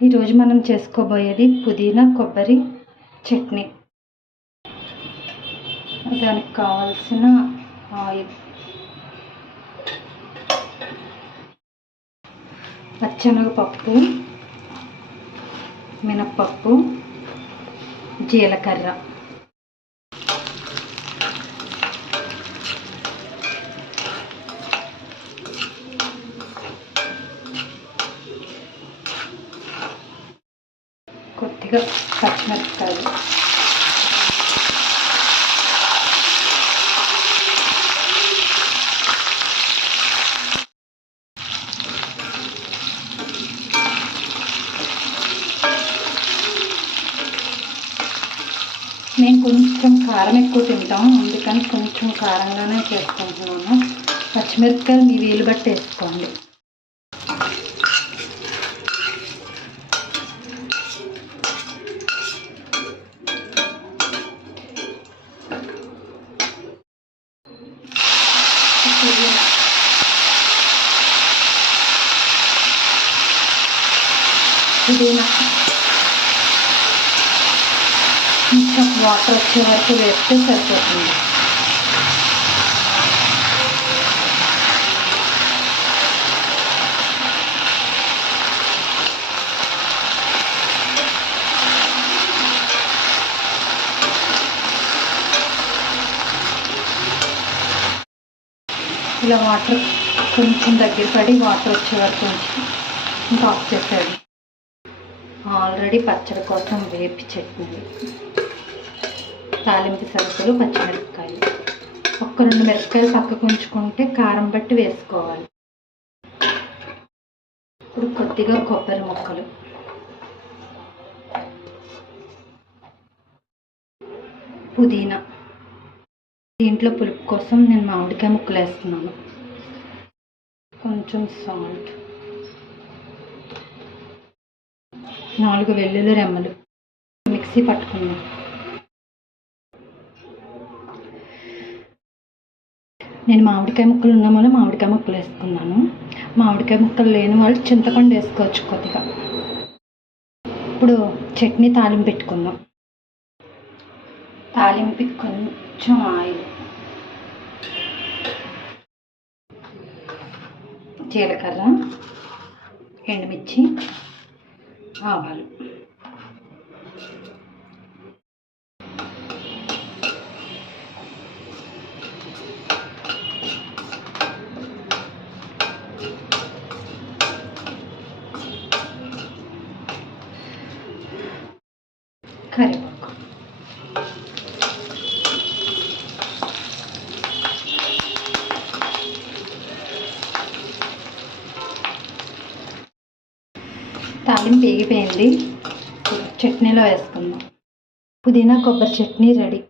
ఈరోజు మనం చేసుకోబోయేది పుదీనా కొబ్బరి చట్నీ. దానికి కావాల్సిన ఆయిల్, పచ్చెనగపప్పు, మినప్పప్పు, జీలకర్ర, కొద్దిగా పచ్చిమిరపకాయలు, నేను కొంచెం కారం ఎక్కువ తింటాం, అందుకని కొంచెం కారంగానే చేసుకుంటున్నాను. పచ్చిమిరపకాయలు మీ వీలు బట్టి వేసుకోండి. పుదీనా కొంచెం వాటర్ వచ్చే వరకు వేస్తే సరిపోతుంది. ఇలా వాటర్ కొంచెం దగ్గర పడి వాటర్ వచ్చే వరకు ఉంచి ఇంకా ఆఫ్ చేసాడు. ఆల్రెడీ పచ్చడి కోసం వేపి చట్నీ, తాలింపు సరుకులు, పచ్చిమిరపకాయలు, ఒక్క 2 మిరపకాయలు పక్కకు ఉంచుకుంటే కారం బట్టి వేసుకోవాలి. ఇప్పుడు కొద్దిగా కొబ్బరి ముక్కలు, పుదీనా, దీంట్లో పులుపు కోసం నేను మామిడికాయ ముక్కలు వేస్తున్నాను, కొంచెం సాల్ట్, 4 వెల్లుల్లి రెమ్మలు మిక్సీ పట్టుకున్నాం. నేను మామిడికాయ ముక్కలు ఉన్న వల్ల మామిడికాయ ముక్కలు వేసుకున్నాను. మామిడికాయ ముక్కలు లేని వాళ్ళు చింతపండు వేసుకోవచ్చు కొద్దిగా. ఇప్పుడు చట్నీ తాలింపు పెట్టుకుందాం. తాలింపు కొంచెం ఆయిల్, జీలకర్ర, ఎండుమిర్చి, ఆవాలు, కరివేపాకు, తాలింపు వేగిపోయింది. చట్నీలో వేసుకుందాం. పుదీనా కొబ్బరి చట్నీ రెడీ.